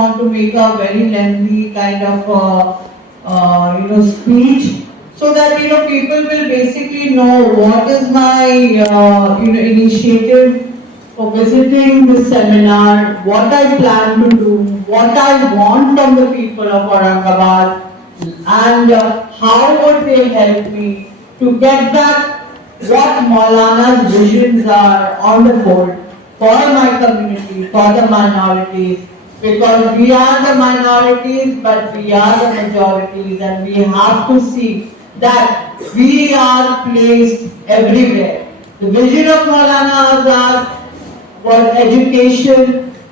want to make a very lengthy kind of speech, so that people will basically know what is my initiative for visiting this seminar, what I plan to do, what I want from the people of Aurangabad, and how would they help me to get back what Maulana's visions are on the board for my community, for the minorities, because we are the minorities, but we are the majorities, and we have to see that we are placed everywhere. The vision of Maulana Azad was education.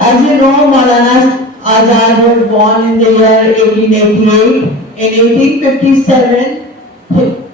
As you know, Maulana Azad was born in the year 1888. In 1857,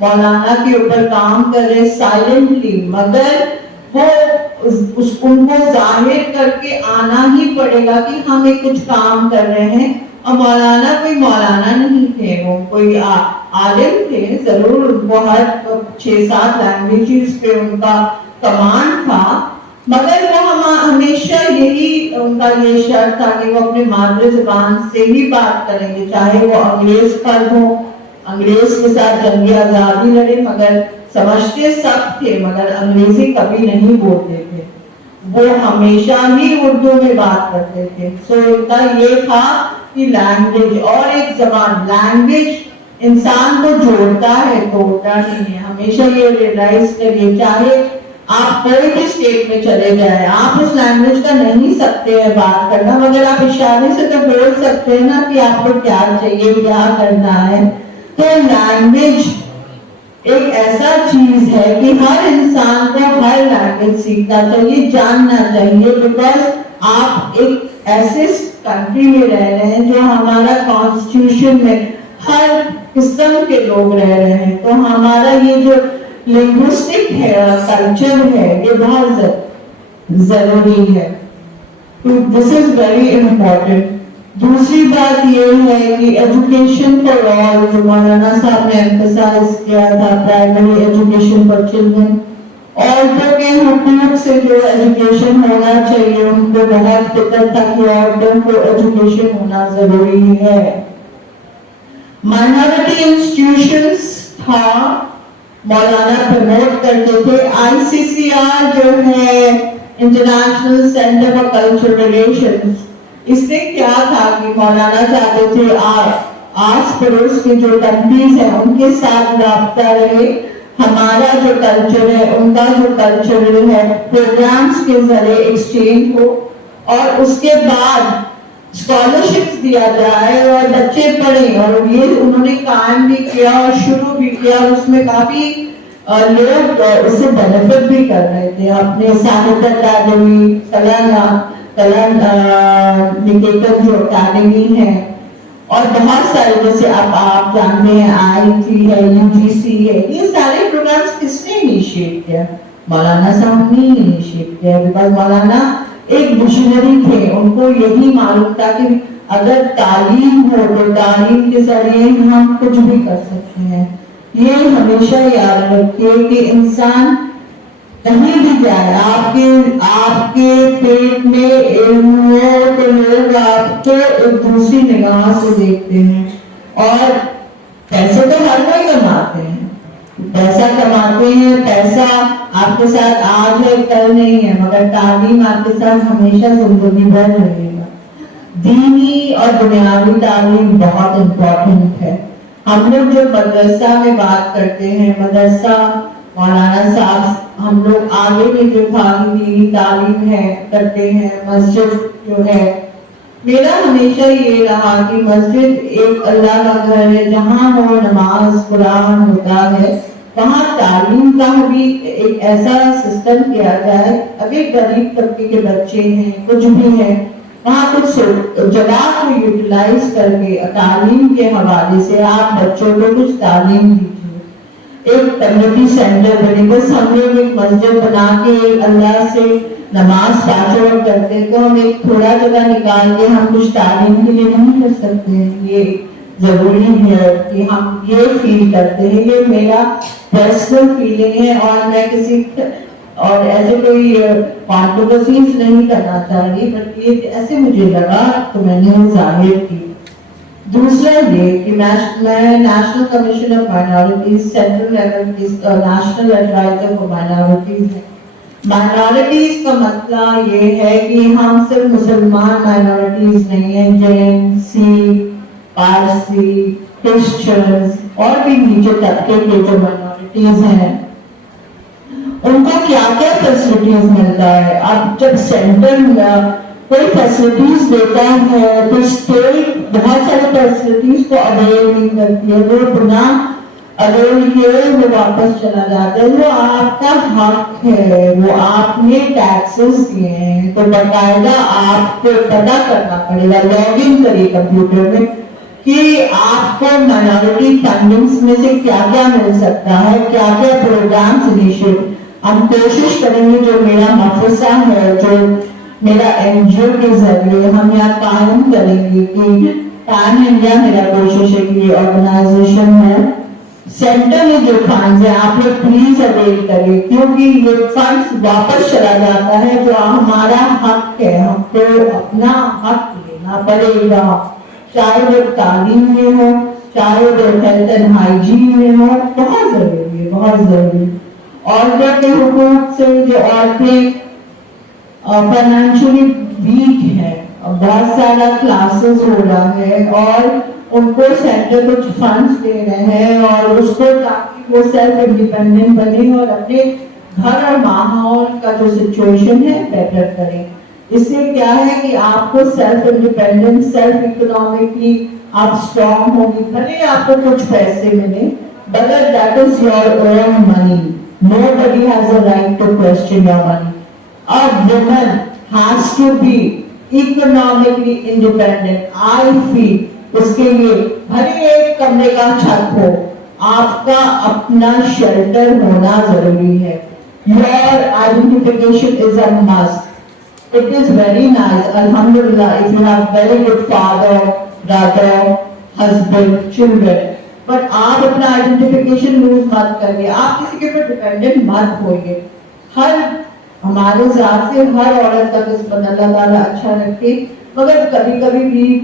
مولانا کے اوپر کام کر رہے silently, مگر وہ ان کو ظاہر کر کے آنا ہی پڑے گا کہ ہم ایک کچھ کام کر رہے ہیں. اور مولانا کوئی مولانا نہیں تھے، وہ کوئی عالم تھے ضرور، ان کو ہر 6-7 لینگویجز پہ ان کا کمانڈ تھا، مگر وہ ہمیشہ یہی ان کا یہ شرط تھا کہ وہ اپنے مادری زبان سے ہی بات کریں گے، چاہے وہ انگریز پر ہو، انگریز کے ساتھ جنگ آزادی لڑے، مگر سمجھتے سب تھے مگر انگریزی کبھی نہیں بولتے تھے، وہ ہمیشہ ہی اردو میں بات کرتے تھے. سو ان کا یہ تھا کہ لینگویج اور ایک زبان، لینگویج انسان کو جوڑتا ہے، توڑتا نہیں ہے. ہمیشہ یہ ریئلائز کریے، چاہے آپ کوئی بھی اسٹیٹ میں چلے جائیں، آپ اس لینگویج کا نہیں سکتے ہیں بات کرنا، مگر آپ اشارے سے تو بول سکتے ہیں نا کہ آپ کو کیا چاہیے، کیا کرنا ہے. تو لینگویج ایک ایسا چیز ہے کہ ہر انسان کو ہر لینگویج سیکھنا چاہیے، جاننا چاہیے، بیکاز آپ ایک ایسے کنٹری میں رہ رہے ہیں جو ہمارا کانسٹیٹیوشن میں ہر قسم کے لوگ رہ رہے ہیں، تو ہمارا یہ جو لنگوسٹک ہے، کلچر ہے، یہ بہت ضروری ہے. دس از ویری امپورٹنٹ. دوسری بات یہ ہے کہ ایجوکیشن فار آل، جو مولانا صاحب نے ایمفسائز کیا تھا، پرائمری ایجوکیشن فار چلڈرن، عورتوں کے حقوق سے جو ایجوکیشن ہونا چاہیے، ان کو بہت فکر تھا کہ عورتوں کو ایجوکیشن ہونا ضروری ہے. مائنورٹی انسٹیٹیوشنز تھا، مولانا پروموٹ کرتے تھے. ICCR جو ہے international centre for cultural relations, اس میں کیا تھا کہ مولانا چاہتے تھے آس پڑوس کی جو کنٹریز ہیں ان کے ساتھ رابطہ رہے، ہمارا جو کلچر ہے ان کا جو کلچر ہے پروگرامز کے ذریعے ایکسچینج ہو، اور اس کے بعد اسکالرشپس دیا جائے اور بچے پڑھیں. اور یہ انہوں نے قائم بھی کیا اور شروع بھی کیا، اور اس میں کافی لوگ اس سے بینیفٹ بھی کر رہے تھے. اپنے ساہت اکیڈمی، کلا نکیتن جو اکیڈمی ہے، اور بہت سارے جیسے اب آپ جانتے ہیں IIT ہے، UGC ہے، یہ سارے پروگرامز کس نے انیشیٹ کیا؟ مولانا صاحب نے انیشیٹ کیا، بیکاز مولانا ایک مشنری تھے. ان کو یہی معلوم تھا کہ اگر تعلیم ہو تو تعلیم کے ذریعے ہم کچھ بھی کر سکتے ہیں. یہ ہمیشہ یاد رکھیے کہ انسان کہیں بھی جائے، آپ کے پیٹ میں علم ہو تو لوگ آپ کو ایک دوسری نگاہ سے دیکھتے ہیں. اور پیسے تو ہر کوئی کماتے ہیں، پیسہ کماتے ہیں، پیسہ آپ کے ساتھ آج ہے کل نہیں ہے، مگر تعلیم آپ کے ساتھ ہمیشہ زندگی بھر رہے گا. دینی اور دنیاوی تعلیم بہت امپورٹنٹ ہے. ہم لوگ جو مدرسہ میں بات کرتے ہیں، مدرسہ مولانا صاحب، ہم لوگ آگے میں جو دینی تعلیم ہے کرتے ہیں، مسجد جو ہے، میرا ہمیشہ یہ رہا کہ مسجد ایک اللہ کا گھر ہے، جہاں وہ نماز قرآن ہوتا ہے، وہاں تعلیم کا بھی ایک ایسا سسٹم کیا جائے. اگر غریب طبقے کے بچے ہیں، کچھ بھی ہیں، وہاں کچھ جگہ کو یوٹیلائز کر کے تعلیم کے حوالے سے آپ بچوں کو کچھ تعلیم دیجیے. ایک کمیونٹی سینٹر بنے، بس ہم لوگ ایک مسجد بنا کے اللہ سے نماز پاچوڑ کرتے تو ہم ایک تھوڑا جگہ نکال کے ہم کچھ تعلیم کے لیے نہیں کر سکتے ہیں. یہ ضروری ہے کہ ہم یہ فیل کرتے ہیں، یہ میرا پرسنل فیلنگ ہے، اور میں کسی اور ایسے کوئی کانٹروورسیز نہیں کرنا چاہ رہی، بٹ یہ ایسے مجھے لگا تو میں نے ظاہر کی. دوسرا یہ کہ میں national commission of minorities, central level کی نیشنل ایڈوائزر فار مائنورٹیز ہے. مائنورٹیز کا مسئلہ یہ ہے کہ ہم صرف مسلمان مائنورٹیز نہیں ہیں، جین، سکھ، پارسی، کرسچنز اور بھی نیچے طبقے کے جو مائنورٹیز ہیں، ان کو کیا کیا فیسلٹیز ملتا ہے. اب جب سینٹر کوئی فیسلٹیز دیتا ہے تو اسٹیٹ بہت سارے فیسلٹیز کو اویل نہیں کرتی ہے، وہ بنا اویل کیے وہ واپس چلا جاتا ہے. وہ آپ کا حق ہے، وہ آپ نے ٹیکسز دیے ہیں، تو باقاعدہ آپ کو پتہ کرنا پڑے گا، لاگ ان کریے کمپیوٹر میں کہ آپ کو مائنورٹی فنڈنگز میں سے کیا کیا مل سکتا ہے, کیا کیا پروگرامز انیشیٹ ہم کوشش کریں گے, جو میرا مفرسہ ہے, جو میرا NGO کے ذریعے ہم یہاں قائم کریں گے کہ پین انڈیا میرا کوشش ہے کہ یہ آرگنائزیشن ہے. سینٹر میں جو فنڈز ہیں آپ لوگ پلیز اویل کریں, کیونکہ یہ فنڈز واپس چلا جاتا ہے جو ہمارا حق ہے, ہم کو اپنا حق لینا پڑے گا, چاہے وہ تعلیم میں ہو, چاہے وہ ہیلتھ اینڈ ہائیجین میں ہو. بہت ضروری ہے, بہت ضروری. عورتوں کے حقوق سے, جو عورتیں فائنینشلی ویک ہے, بہت سارا کلاسز ہو رہا ہے اور ان کو سینٹر کچھ فنڈز دے رہے ہیں اور اس کو تاکہ وہ سیلف انڈیپینڈنٹ بنے اور اپنے گھر اور ماحول کا جو سچویشن ہے بیٹر کریں. اس سے کیا ہے کہ آپ کو سیلف انڈیپینڈنٹ, سیلف اکنامکلی آپ اسٹرانگ ہوگی. بھلے آپ کو کچھ پیسے ملے, but that is your own money. Nobody has a right to question your money. A woman has to be economically independent. I feel اس کے لیے بھلے ایک کمرے کا چھت ہو, آپ کا اپنا شیلٹر ہونا ضروری ہے. Your identification is a must. It is very nice, alhamdulillah, if you have very good father, brother, husband, children. But آپ اپنا آئیڈینٹیفیکیشن لوز مت کریے, آپ کسی کے اوپر ڈیپینڈنٹ مت ہوئیے. ہر ہمارے ذات سے ہر عورت کا قسمت اللہ تعالیٰ اچھا رکھے, مگر کبھی کبھی بھی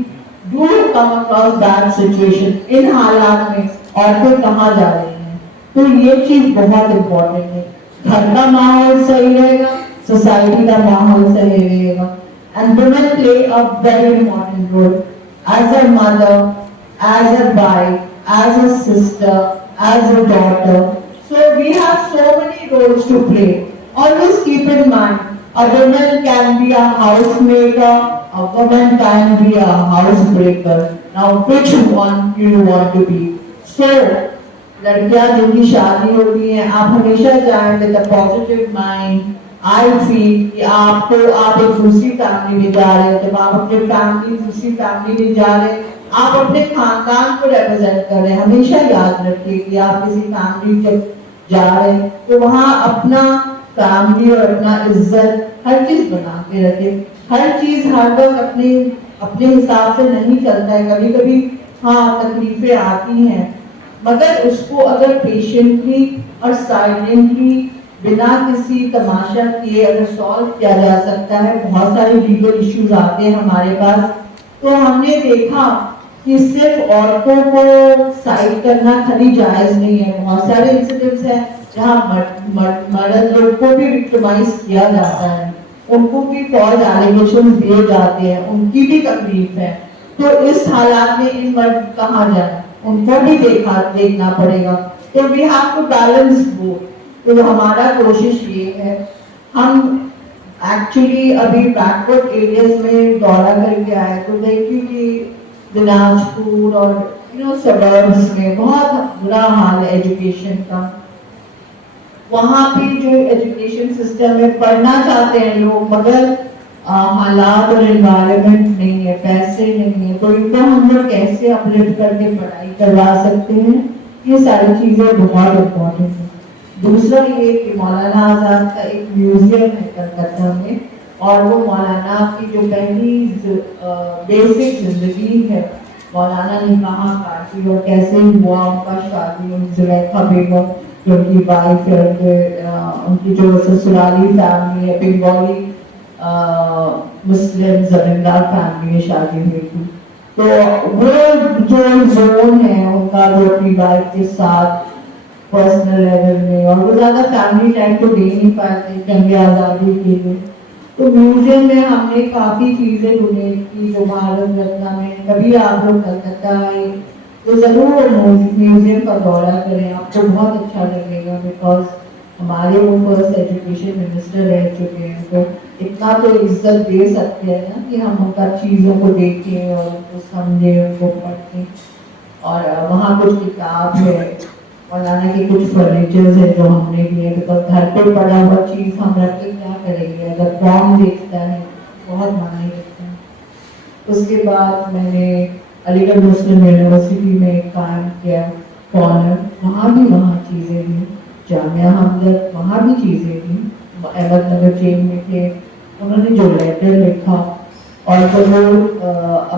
do come across that situation. ان حالات میں عورتیں کہاں جا رہی ہیں, تو یہ چیز بہت امپورٹنٹ ہے. گھر کا ماحول صحیح رہے گا, سوسائٹی کا ماحول صحیح رہے گا. And women play a very important role as a mother, as a wife, as a sister, as a daughter. So we have so many roles to play. Always keep in mind, a woman can be a housemaker, a woman can be a housebreaker. Now which one do you want to be? So لڑکیاں جن کی شادی ہوتی ہیں, آپ ہمیشہ جائیں with a positive mind. I feel کہ آپ ایک دوسری فیملی میں جا رہے ہیں, جب آپ اپنے فیملی دوسری فیملی میں جا رہے ہیں, آپ اپنے خاندان کو ریپرزینٹ کر رہے ہیں. ہمیشہ یاد رکھیے کہ آپ کسی فیملی جب جا رہے ہیں تو وہاں اپنا فیملی اور اپنا عزت ہر چیز بنا کے رکھے. ہر چیز ہر وقت اپنے حساب سے نہیں چلتا ہے, کبھی کبھی ہاں تکلیفیں آتی ہیں, مگر اس کو اگر پیشنٹلی اور سائلنٹلی بنا کسی تماشا کیے اگر سالو کیا جا سکتا ہے. بہت سارے لیگل ایشوز آتے ہیں ہمارے پاس, تو ہم نے دیکھا کہ صرف عورتوں کو سائڈ کرنا خالی جائز نہیں ہے. بہت سارے انسیڈنٹس ہیں جہاں مرد لوگ کو بھی وکٹمائز کیا جاتا ہے, ان کو بھی فالس ایلیگیشن دیے جاتے ہیں, ان کی بھی تکلیف ہے. تو اس حالات میں ان مرد کہاں جائیں, ان کو بھی دیکھنا پڑے گا. تو we have to balance both. تو ہمارا کوشش یہ ہے, ہم ایکچولی ابھی بیکورڈ ایریاز میں دورہ کر کے آئے تو دیکھیے کہ دناجپور اور سبربس میں بہت برا حال ہے ایجوکیشن کا. وہاں پہ جو ایجوکیشن سسٹم ہے, پڑھنا چاہتے ہیں لوگ مگر حالات اور انوائرمنٹ نہیں ہے, پیسے نہیں ہے, تو ان کو ہم لوگ کیسے اپلفٹ کر کے پڑھائی کروا سکتے ہیں. یہ ساری چیزیں بہت امپورٹنٹ ہیں. دوسرا یہ کہ مولانا آزاد کا ایک میوزیم ہے کلکتہ میں, اور وہ مولانا کی جو پہلی بیسک زندگی ہے, مولانا نے کہاں کاٹی اور کیسے ہوا ان کا شادی, زلیخا بیگم جو ان کی وائف ہے, ان کی جو سسرالی فیملی ہے بنگالی مسلم زمیندار فیملی میں شادی ہوئی تھی. تو وہ جو زون ہے ان کا, جو اپنی وائف کے ساتھ پرسنل لیول میں, اور وہ زیادہ فیملی ٹائم تو دے نہیں پاتے جنگ آزادی کے لیے. تو میوزیم میں ہم نے کافی چیزیں ڈونیٹ کی جو بھارت رتنا میں. کبھی آپ لوگ کلکتہ آئے تو ضرور میوزیم کا دورہ کریں, آپ کو بہت اچھا لگے گا. بیکاز ہمارے وہ فرسٹ ایجوکیشن منسٹر رہ چکے ہیں, تو اتنا تو عزت دے سکتے ہیں نا کہ ہم ان کا چیزوں کو دیکھیں اور ان کو سمجھیں, ان کو پڑھیں. اور وہاں کچھ کتاب ہے, مولانا کے کچھ فرنیچرز ہیں جو ہم نے لیے, بیکاز گھر پہ پڑا ہوا چیز ہم رکھ کے کیا کریں گے, اگر فارم دیکھتا ہے بہت معنی رکھتا ہے. اس کے بعد میں نے علی گڑھ مسلم یونیورسٹی میں قائم کیا کارنر، وہاں چیزیں تھیں، جامعہ ہمدرد وہاں بھی چیزیں تھیں، احمد نگر چین میں تھے، انہوں نے جو لیٹر لکھا اور جب وہ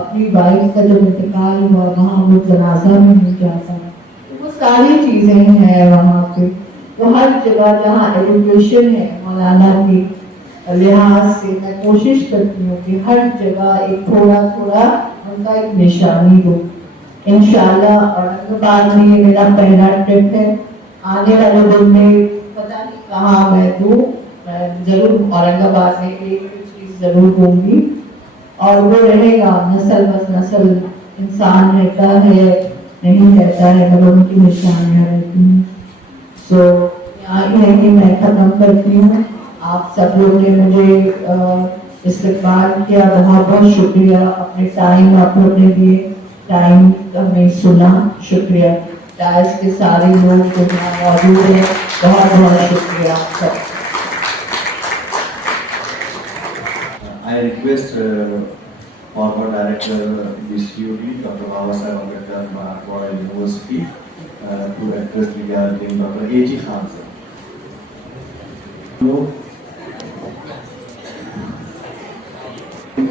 اپنی وائف کا جب انتقال ہوا وہاں وہ جنازہ میں نہیں جاتا، وہ ساری چیزیں ہیں وہاں پہ. تو ہر جگہ جہاں ایجوکیشن ہے مولانا کی لحاظ سے میں کوشش کرتی ہوں کہ ہر جگہ ایک تھوڑا تھوڑا ان کا ایک نشانی ہو. انشاءاللہ اورنگ آباد میں یہ میرا پہلا ٹرپ ہے. آنے والے دن میں پتہ نہیں کہاں میں دوں، میں ضرور اورنگ آباد میں ایک چیز ضرور دوں گی اور وہ رہے گا. نسل بس نسل انسان رہتا ہے نہیں رہتا ہے مگر ان کی نشانیاں رہتی ہیں. سو یہاں ہی کہ میں ختم کرتی ہوں. آپ سب لوگ نے مجھے استقبال کیا، بہت بہت شکریہ. اپنے ٹائم آپ لوگ نے دیے، ٹائم ہمیں سنا، شکریہ. ڈائس کے سارے لوگ جو یہاں موجود ہیں بہت بہت شکریہ آپ سب. I request former director DCUD, Dr. Baba Saheb Ambedkar Marathwada University, to address regarding Dr. A.G. Khan sir.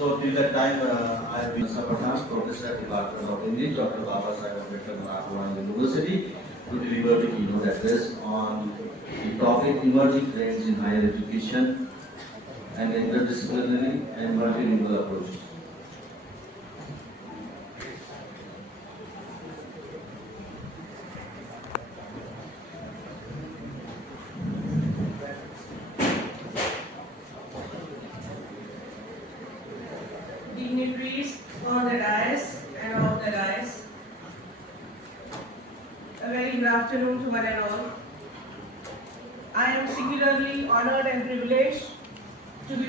So till that time, I have been Sabatan, Professor at the Department of English, Dr. Baba Saheb Ambedkar Marathwada University, to deliver the keynote address on the topic emerging trends in higher education and interdisciplinary and multilingual approaches. Dignitaries on the dais and off the dais, a very good afternoon to one and all. I am singularly honored and privileged to be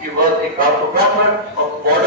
He was a cartographer of modern